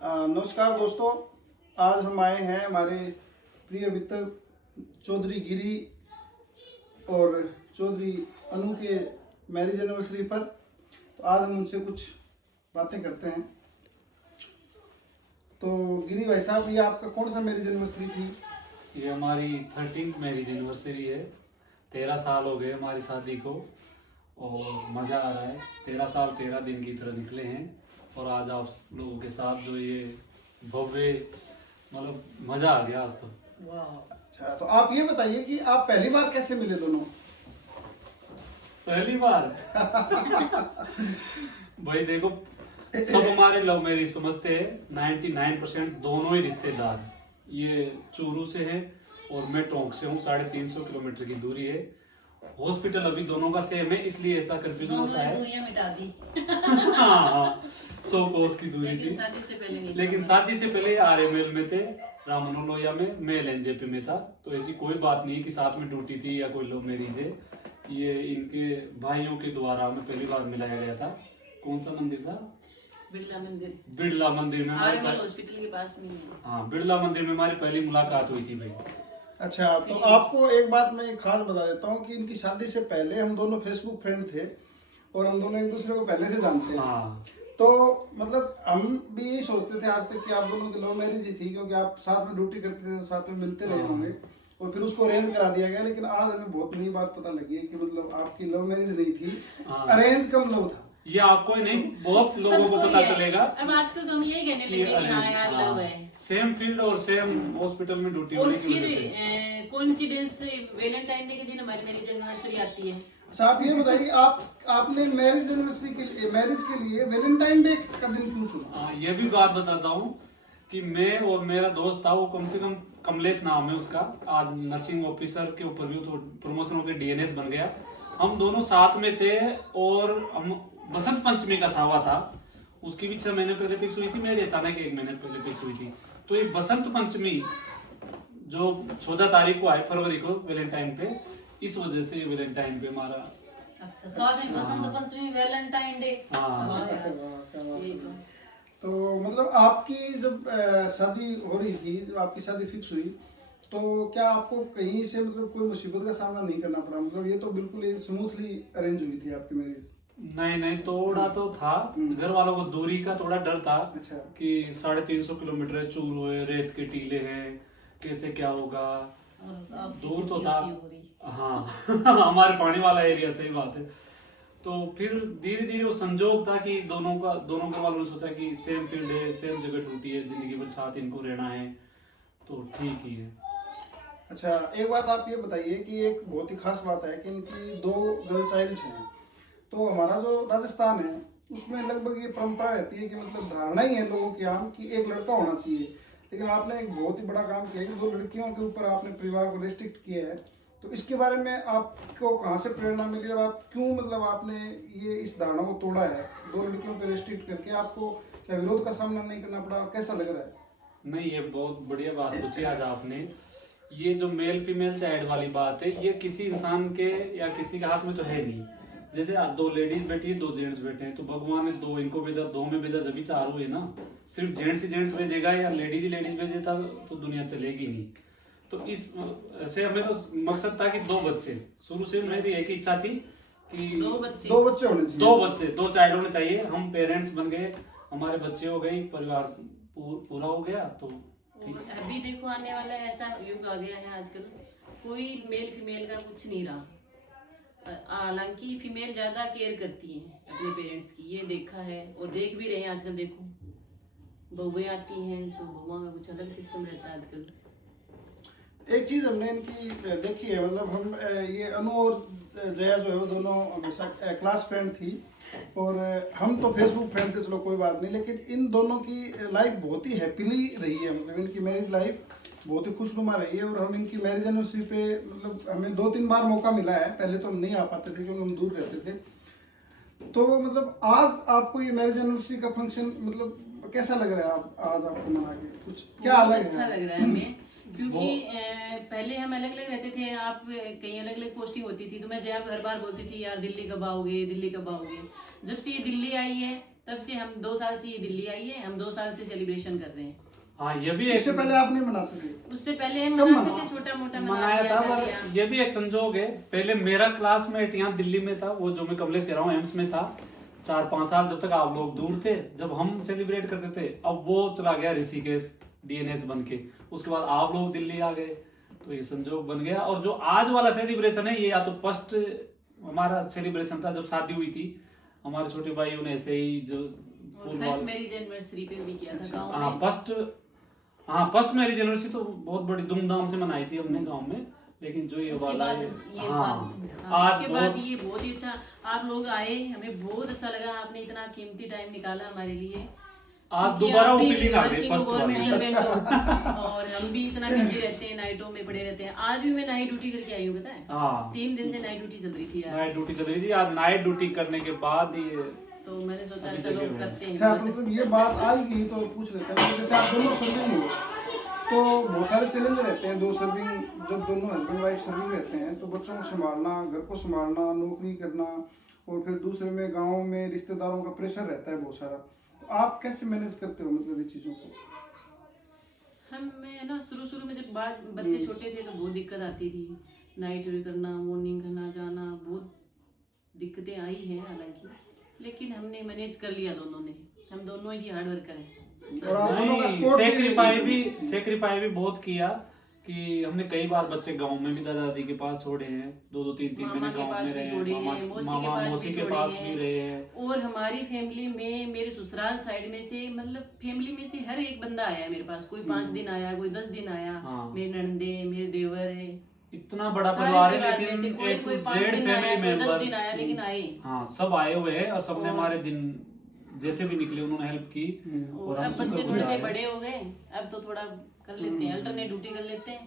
नमस्कार दोस्तों, आज हम आए हैं हमारे प्रिय मित्र चौधरी गिरी और चौधरी अनु के मैरिज एनिवर्सरी पर। तो आज हम उनसे कुछ बातें करते हैं। तो गिरी भाई साहब, ये आपका कौन सा मैरिज एनिवर्सरी थी? ये हमारी 13th मैरिज एनिवर्सरी है। 13 साल हो गए हमारी शादी को और मज़ा आ रहा है। 13 साल 13 दिन की तरह निकले हैं और आज आप लोगों के साथ जो ये भव्य मतलब मज़ा आ गया आज तो। अच्छा, तो आप ये बताइए कि आप पहली बार कैसे मिले दोनों? पहली बार भाई देखो, सब हमारे लव मैरिज समझते हैं। 99% दोनों ही रिश्तेदार, ये चूरू से है और मैं टोंक से हूँ। 350 किलोमीटर की दूरी है। हॉस्पिटल अभी दोनों का सेम है, इसलिए ऐसा कंफ्यूजन होता है। दूरियां मिटा दी। हाँ, 100 कोस की दूरी थी। शादी से पहले नहीं। लेकिन शादी से पहले RML में थे, रामनोलोया में, मैं LNJP में था। तो ऐसी कोई बात नहीं कि साथ में ड्यूटी थी या कोई लव मैरिज है। ये इनके भाइयों के द्वारा हमें पहली बार मिलाया गया था। कौन सा मंदिर था? बिरला मंदिर। बिरला मंदिर में हॉस्पिटल के पास में ही है। हाँ, बिरला मंदिर में हमारी पहली मुलाकात हुई थी भाई। अच्छा, तो आपको एक बात मैं खास बता देता हूँ कि इनकी शादी से पहले हम दोनों फेसबुक फ्रेंड थे और हम दोनों एक दूसरे को पहले से जानते हैं। हाँ, तो मतलब हम भी यही सोचते थे आज तक कि आप दोनों की लव मैरिज ही थी, क्योंकि आप साथ में ड्यूटी करते थे, साथ में मिलते रहे होंगे और फिर उसको अरेंज करा दिया गया। लेकिन आज हमें बहुत नई बात पता लगी है कि मतलब आपकी लव मैरिज नहीं थी, अरेंज कम लव था। ये आपको ही नहीं, बहुत लोगों को पता चलेगा। अब आजकल तो हम यही कहने लगे कि हाँ यार लव है। सेम फील्ड और सेम हॉस्पिटल में ड्यूटी और होने की फिर वजह से। कोइंसिडेंस से वैलेंटाइन डे के दिन हमारी मैरिज एनिवर्सरी आती है। अच्छा, आप ये बताइए, आपने मैरिज एनिवर्सरी के लिए वैलेंटाइन डे का दिन क्यों चुना? ये भी बात बताता हूँ कि मैं और मेरा दोस्त था, वो कम से कम कमलेश नाम है उसका, आज नर्सिंग ऑफिसर के ऊपर भी तो प्रमोशन होकर DNS बन गया। हम दोनों साथ में थे और हम बसंत पंचमी का सावा था। उसकी भी 6 महीने पहले फिक्स हुई थी, मेरी अचानक 1 महीने पहले फिक्स हुई थी। तो ये बसंत पंचमी जो 14 तारीख को आई फरवरी को, वैलेंटाइन पे, इस वजह से वैलेंटाइन पे हमारा। अच्छा, साथ में बसंत पंचमी वैलेंटाइन डे। हाँ, तो मतलब आपकी जब शादी हो रही थी, जब आपकी शादी फिक्स हुई, तो क्या आपको कहीं से मतलब कोई मुसीबत का सामना नहीं करना पड़ा? मतलब ये तो बिल्कुल स्मूथली अरेंज हुई थी आपकी मैरिज? नहीं, थोड़ा तो था। घर वालों को दूरी का थोड़ा डर था। अच्छा। कि 350 किलोमीटर है, चूरू है, रेत के टीले हैं, कैसे क्या होगा। दूर तो था। हाँ हमारे पानी वाला एरिया, सही बात है। तो फिर धीरे धीरे वो संजोग था कि दोनों घर वालों ने सोचा कि सेम फील्ड है, सेम जगह ड्यूटी है, जिंदगी भर साथ इनको रहना है, तो ठीक ही है। अच्छा, एक बात आप ये बताइए कि एक बहुत ही खास बात है कि इनकी 2 गर्ल चाइल्ड हैं। तो हमारा जो राजस्थान है उसमें लगभग ये परंपरा रहती है कि मतलब धारणा ही है लोगों की आम कि एक लड़का होना चाहिए। लेकिन आपने एक बहुत ही बड़ा काम किया कि 2 लड़कियों के ऊपर आपने परिवार को रेस्ट्रिक्ट किया है। तो इसके बारे में आपको कहाँ से प्रेरणा मिली और आप क्यों मतलब आपने ये इस धारणा को तोड़ा है? 2 लड़कियों पर रेस्ट्रिक्ट करके आपको क्या विरोध का सामना नहीं करना पड़ा? कैसा लग रहा है? नहीं, ये बहुत बढ़िया बात पूछी आज आपने। ये जो मेल फीमेल चाइल्ड वाली बात है, ये किसी इंसान के या किसी के हाथ में तो है नहीं। जैसे 2 लेडीज बैठी है, 2 जेंट्स बैठे हैं, तो भगवान ने 2 इनको भेजा, 2 में भेजा, जब भी 4 हुए ना। सिर्फ जेंट्स ही जेंट्स भेजेगा या लेडीज ही लेडीज भेजेगा तो दुनिया चलेगी नहीं। तो इस से हमें तो मकसद था कि 2 बच्चे, शुरू से मेरी एक इच्छा थी कि 2 बच्चे 2 बच्चे होने चाहिए। 2 बच्चे, 2 चाइल्ड होने चाहिए। हम पेरेंट्स बन गए, हमारे बच्चे हो गए, परिवार पूरा हो गया। तो अभी देखो आने वाला ऐसा युग आ गया है आजकल, कोई मेल फीमेल का कुछ नहीं रहा। हालांकि फीमेल ज्यादा केयर करती है अपने पेरेंट्स की, ये देखा है और देख भी रहे हैं आजकल। देखो बहुएं आती हैं तो बहुओं का कुछ अलग सिस्टम रहता है आजकल। एक चीज हमने इनकी देखी है, मतलब हम ये अनु और जया जो है वो दोनों हमेशा क्लास फ्रेंड थी और हम तो फेसबुक फ्रेंड थे, चलो कोई बात नहीं। लेकिन इन दोनों की लाइफ बहुत ही हैप्पीली रही है, मतलब इनकी मैरिज लाइफ बहुत ही खुशनुमा रही है। और हम इनकी मैरिज एनिवर्सरी पे मतलब हमें 2-3 बार मौका मिला है, पहले तो हम नहीं आ पाते थे क्योंकि हम दूर रहते थे। तो मतलब आज आपको ये मैरिज एनिवर्सरी का फंक्शन मतलब कैसा लग रहा है? आप आज आपको मना के कुछ क्या अलग है? अच्छा लग रहा है हमें, क्योंकि पहले हम अलग अलग रहते थे, आप कहीं अलग अलग पोस्टिंग होती थी, तो मैं जया हर बार बोलती थी यार दिल्ली कब आओगे, दिल्ली कब आओगे। जब से ये दिल्ली आई है तब से हम 2 साल से ये दिल्ली आई है, हम 2 साल से सेलिब्रेशन कर रहे हैं। हाँ ये भी इससे पहले आप नहीं मनाते थे? उससे पहले हम कब मनाते मना- थे, छोटा मोटा मनाया था, पर ये भी एक संजोग है। पहले मेरा क्लासमेट यहाँ दिल्ली में था, वो जो मैं कमलेश कह रहा हूँ एम्स में था 4-5 साल, जब तक आप लोग दूर थे, जब हम सेलिब्रेट करते थे। अब वो चला गया ऋषिकेश डीएनएस बन के, उसके बाद आप लोग दिल्ली आ गए, तो ये संजोग बन गया। और जो आज वाला सेलिब्रेशन है, ये या तो फर्स्ट हमारा सेलिब्रेशन था जब शादी हुई थी हमारे छोटे भाइयों ने, ऐसे ही जो फर्स्ट मैरिज एनिवर्सरी पे भी किया था गांव हाँ में। फर्स्ट मैरिज एनिवर्सरी तो बहुत बड़ी धूमधाम से मनाई थी हमने गांव में। लेकिन जो ये उसके वाला बाद है, ये आज उसके बाद ये बहुत ही अच्छा, आप लोग आए, हमें बहुत अच्छा लगा, आपने इतना कीमती टाइम निकाला हमारे लिए। आज क्योंकि दोबारा आप वो भी फीलिंग आ गई working फर्स्ट government वाली। servant हो, और हम भी इतना बिजी रहते हैं, नाइटों में पड़े रहते हैं। आज भी मैं नाइट ड्यूटी करके आई हूँ, पता है, हाँ 3 दिन से नाइट ड्यूटी चल रही थी यार। नाइट ड्यूटी चल रही थी आज। नाइट ड्यूटी करने के बाद ये तो मैंने सोचा अभी चलो जगह में। करते हैं। अच्छा, मतलब ये बात आएगी तो पूछ लेते हैं, जैसे आप दोनों सर्विंग हो तो बहुत सारे चैलेंज रहते हैं। दो सर्विंग, जब दोनों हस्बैंड वाइफ सर्विंग रहते हैं तो बच्चों को संभालना, घर को संभालना, नौकरी करना, और फिर दूसरे में गांव में रिश्तेदारों का प्रेशर रहता है बहुत सारा। तो आप कैसे मैनेज करते हो मतलब ये चीज़ों को? मैं ना शुरू में जब बच्चे छोटे थे तो बहुत दिक्कत आती थी, नाइट ड्यूटी करना, मॉर्निंग करना, जाना, बहुत दिक्कतें आई हैं हालांकि, लेकिन हमने मैनेज कर लिया दोनों ने। हम दोनों ही हार्ड वर्कर हैं। और आप दोनों का नहीं, सपोर्ट सेक्रीफाई भी बहुत किया कि हमने कई बार बच्चे गांव में भी दादा दादी के पास छोड़े हैं, 2-2 3-3 मामा महीने के गांव पास में भी रहे छोड़े हैं, हैं, मौसी के मामा पास मौसी भी के छोड़े पास हैं। भी रहे हैं। और हमारी फैमिली में, मेरे ससुराल साइड में से, मतलब फैमिली में से हर एक बंदा आया है मेरे पास। कोई 5 दिन आया, कोई 10 दिन आया। हाँ। मेरे नंदे, मेरे देवर है, इतना बड़ा सारे परिवार है, परिवार में से लेकिन कोई A to कोई 5 Z दिन आया, फैमिली कोई 10 दिन मेंबर, आया, लेकिन आए। हाँ सब आए हुए हैं और सबने हमारे दिन जैसे भी निकले उन्होंने हेल्प की। और हम अब बच्चे थोड़े शुक्रगुजार से हैं। बड़े हो गए, अब तो थोड़ा कर लेते हैं, अल्टरनेट ड्यूटी कर लेते हैं।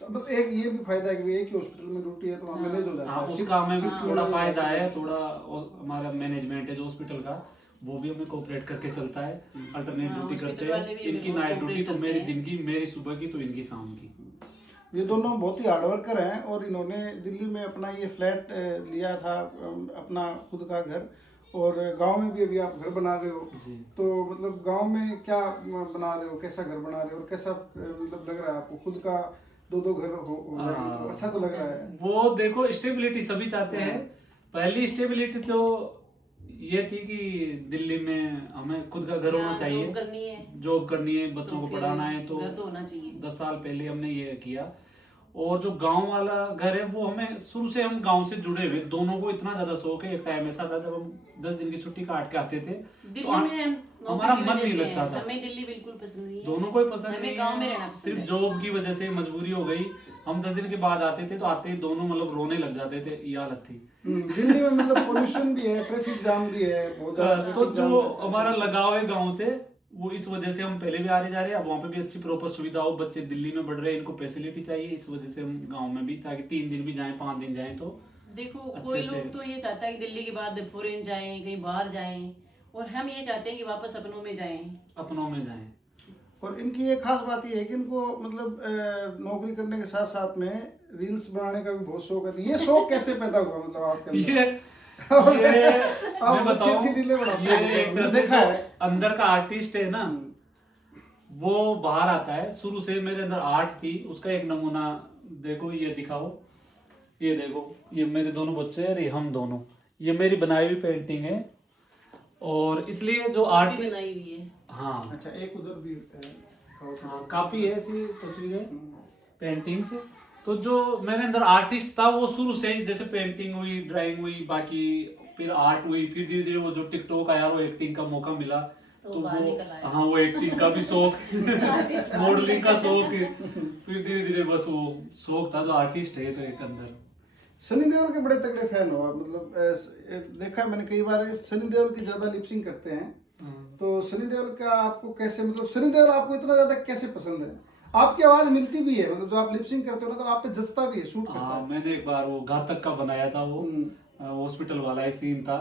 तो मतलब एक ये भी फायदा है कि एक ही हॉस्पिटल में ड्यूटी है तो वहाँ मैनेज हो जाता हाँ है। उसका हमें शिफ्ट थोड़ा मैनेज हो फायदा जाता है, थोड़ा हमारा मैनेजमेंट है जो हॉस्पिटल का, वो भी हमें कोऑपरेट करके चलता है। अल्टरनेट हाँ, ड्यूटी करते हॉस्पिटल वाले हैं, भी इनकी हमें नाइट ड्यूटी तो cooperate मेरी करते दिन की, मेरी सुबह की तो इनकी शाम की। ये दोनों बहुत ही हार्ड वर्कर हैं और इन्होंने दिल्ली में अपना ये फ्लैट लिया था, अपना खुद का घर, और गांव में भी अभी आप घर बना रहे हो। तो मतलब गांव में क्या बना रहे हो, कैसा घर बना रहे हो, और कैसा मतलब लग रहा है आपको? खुद का 2-2 घर हो गए तो अच्छा तो लग रहा है। वो देखो स्टेबिलिटी सभी चाहते हैं। पहली स्टेबिलिटी तो ये थी कि दिल्ली में हमें खुद का घर होना चाहिए, जॉब करनी है, जॉब करनी है, बच्चों तो को फिर पढ़ाना है, तो घर तो होना चाहिए। 10 साल पहले हमने ये किया। और जो गांव वाला घर है वो हमें शुरू से, हम गांव से जुड़े हुए, दोनों को इतना ज्यादा शौक है। एक टाइम ऐसा था जब हम 10 दिन की छुट्टी काट के आते थे दिल्ली तो में हम हमारा नौकरी की मन वजह नहीं से लगता हैं। था। हमें दिल्ली बिल्कुल पसंद नहीं है, दोनों को ही पसंद हमें नहीं गांव में है, रहना पसंद सिर्फ है। जॉब की वजह से मजबूरी हो गई। हम 10 दिन के बाद आते थे तो आते ही दोनों मतलब रोने लग जाते थे, ये हालत थी। दिल्ली में मतलब पोल्यूशन भी है, ट्रैफिक जाम भी है, बहुत ज्यादा तो ट्रैफिक जाम जो रहता है। हमारा लगाव है गांव से, वो इस वजह से हम पहले भी आ रहे जा रहे हैं। अब वहाँ पे भी अच्छी प्रॉपर सुविधा हो, बच्चे दिल्ली में बढ़ रहे हैं, इनको फैसिलिटी चाहिए, इस वजह से हम गांव में भी, ताकि 3 दिन भी जाएं, 5 दिन जाएं तो देखो अच्छे कोई से। लोग तो ये चाहता है कि दिल्ली के बाद फॉरेन जाएं, कहीं बाहर जाएं, और हम ये चाहते हैं कि वापस अपनों में जाएं। अपनों में जाएं। और इनकी एक खास बात ये है कि इनको मतलब नौकरी करने के साथ साथ में रील्स बनाने का भी बहुत शौक है। ये शौक कैसे पैदा हुआ मतलब आपके अंदर? ये आप मैं अच्छी बताऊं, अच्छी रीलें बनाते ये हैं, एक तरह मैंने से देखा जो है। अंदर का आर्टिस्ट है ना, वो बाहर आता है। शुरू से मेरे अंदर आर्ट थी, उसका एक नमूना देखो, ये दिखाओ, ये देखो, ये मेरे दोनों बच्चे हैं, ये हम दोनों, ये मेरी बनाई हुई पेंटिंग है। और इसलिए जो आर्ट भी बनाई हुई है। हाँ अच्छा, एक उधर भी हाँ काफी है ऐसी तस्वीरें, पेंटिंग्स। तो जो मेरे अंदर आर्टिस्ट था वो शुरू से ही, जैसे पेंटिंग हुई, ड्राइंग हुई, बाकी फिर आर्ट हुई, फिर धीरे धीरे वो जो टिकटॉक आया, वो एक्टिंग का मौका मिला तो बाहर वो, निकल आया। हाँ वो एक्टिंग का भी शौक, मॉडलिंग का शौक, फिर धीरे धीरे बस वो शौक था, जो आर्टिस्ट है तो एक अंदर। सनी देओल के बड़े तगड़े फैन हो आप, मतलब देखा है मैंने कई बार, सनी देओल की ज्यादा लिपसिंग करते हैं। तो सनी देओल का आपको कैसे, मतलब सनी देओल आपको इतना ज्यादा कैसे पसंद है? आपकी आवाज मिलती भी है, मतलब जो आप लिपसिंग करते हो ना, तो आप पे जचता भी है, सूट करता हाँ है। मैंने एक बार वो घातक का बनाया था, वो हॉस्पिटल वाला ही सीन था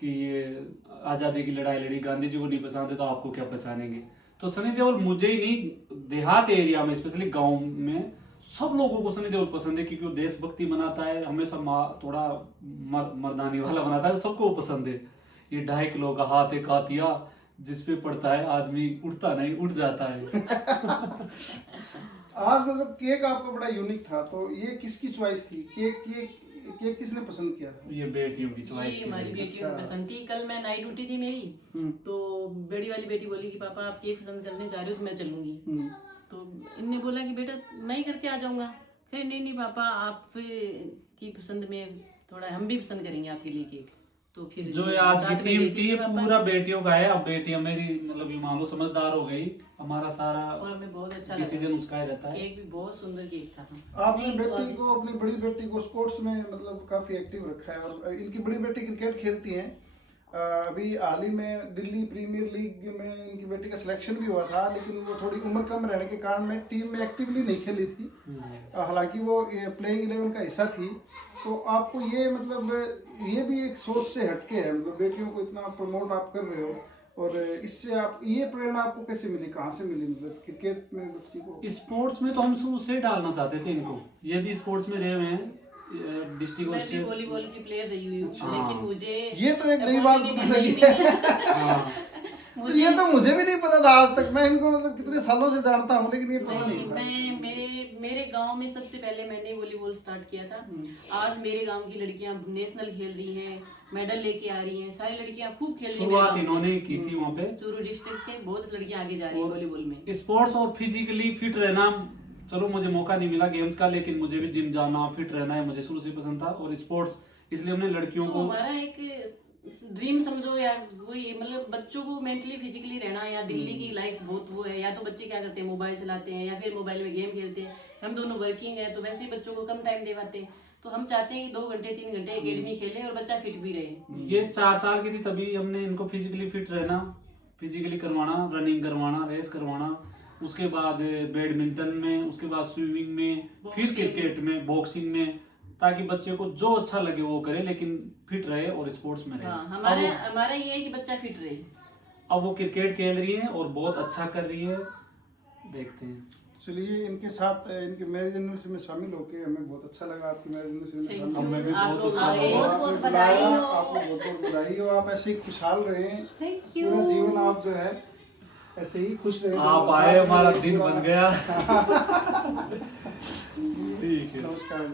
कि ये आजादी की लड़ाई लड़ी, गांधी जी को नहीं पहचानते तो आपको क्या पहचानेंगे। तो सनी देओल मुझे ही नहीं, देहात एरिया में स्पेशली गांव में सब लोगों को सनी देओल पसंद है, क्योंकि वो देशभक्ति मनाता है, हमेशा थोड़ा मर्दानी वाला बनाता है, सबको पसंद है। ये 2.5 किलो का हाथ एक हाथिया जिसपे पड़ता है आदमी उठता नहीं उठ जाता है। आज मतलब केक आपका बड़ा यूनिक था, तो ये किसकी चॉइस थी? केक किसने पसंद किया था? ये बेटियों की चॉइस ये हमारी बेटियों की पसंद थी। कल मैं नाइट ड्यूटी थी मेरी, तो बड़ी वाली बेटी बोली कि पापा आप केक पसंद करने जा रहे हो तो मैं चलूंगी। तो इनने बोला कि बेटा मैं ही करके आ जाऊंगा। फिर नहीं पापा आप की पसंद में थोड़ा हम भी पसंद करेंगे आपके लिए केक। तो फिर जो आज की टीम थी पूरा बेटियों का है। अब बेटियां मेरी मतलब ये मान लो समझदार हो गई, हमारा सारा और हमें बहुत अच्छा डिसीजन उसका ही रहता है। केक भी बहुत सुंदर केक था। आपने बेटी को, अपनी बड़ी बेटी को स्पोर्ट्स में मतलब काफी एक्टिव रखा है, और इनकी बड़ी बेटी क्रिकेट खेलती हैं। अभी हाल ही में दिल्ली प्रीमियर लीग में इनकी बेटी का सिलेक्शन भी हुआ था, लेकिन वो थोड़ी उम्र कम रहने के कारण में टीम में एक्टिवली नहीं खेली थी। हालांकि वो प्लेइंग 11 का हिस्सा थी। तो आपको ये मतलब ये भी एक सोच से हटके है, मतलब बेटियों को इतना प्रमोट आप कर रहे हो, और इससे आप ये प्रेरणा आपको कैसे मिली, कहाँ से मिली? मतलब क्रिकेट में बच्ची को स्पोर्ट्स में तो हम शुरू से डालना चाहते थे इनको, ये भी स्पोर्ट्स में रहे हुए हैं, डिस्ट्रिक्ट और स्टेट वॉलीबॉल की प्लेयर रही हुई हूँ, लेकिन मुझे ये तो एक नई बात पता लगी है। तो ये तो मुझे भी नहीं पता था आज तक। मैं इनको मतलब कितने सालों से जानता हूँ, लेकिन ये पता नहीं था। मेरे गांव में सबसे पहले मैंने वॉलीबॉल स्टार्ट किया था। आज मेरे गांव की लड़कियां नेशनल खेल रही हैं, मेडल लेके आ रही हैं, सारी लड़कियां खूब खेल रही हैं। शुरुआत इन्होंने की थी वहाँ पे चूरू डिस्ट्रिक्ट के बहुत लड़कियां आगे जा रही हैं वॉलीबॉल में। स्पोर्ट्स और फिजिकली फिट रहना, चलो मुझे मौका नहीं मिला गेम्स का, लेकिन मुझे भी जिम जाना फिट रहना है मुझे शुरू से पसंद था। और स्पोर्ट्स इसलिए हमने लड़कियों को हमारा एक ड्रीम समझो या वही, मतलब बच्चों को मेंटली फिजिकली रहना, या दिल्ली की लाइफ बहुत वो है, या तो बच्चे क्या करते हैं मोबाइल चलाते हैं या फिर मोबाइल में गेम खेलते हैं। हम दोनों वर्किंग है तो वैसे ही बच्चों को कम टाइम दे पाते हैं, तो हम चाहते हैं कि 2 घंटे 3 घंटे एकेडमी खेलें और बच्चा फिट भी रहे। ये 4 साल की थी तभी हमने इनको फिजिकली फिट रहना, फिजिकली करवाना, रनिंग करवाना, रेस करवाना, उसके बाद बैडमिंटन में, उसके बाद स्विमिंग में, फिर क्रिकेट में, बॉक्सिंग में, ताकि बच्चे को जो अच्छा लगे वो करे लेकिन फिट रहे और स्पोर्ट्स में रहे। हमारा ये है कि बच्चा फिट रहे। अब वो क्रिकेट खेल रही है और बहुत अच्छा कर रही है, देखते हैं। चलिए इनके साथ इनके मैरिज एनिवर्सरी में शामिल होकर हमें बहुत अच्छा लगा। आपकी मैरिज एनिवर्सरी में शामिल हमें भी आप बहुत लोग अच्छा आए। लगा। बहुत बधाई हो। आपको बहुत बहुत बधाई हो। आप ऐसे ही खुशहाल रहें, Thank you. पूरा जीवन आप जो है ऐसे ही खुश रहें। आप आए, हमारा दिन बन गया। ठीक है, नमस्कार।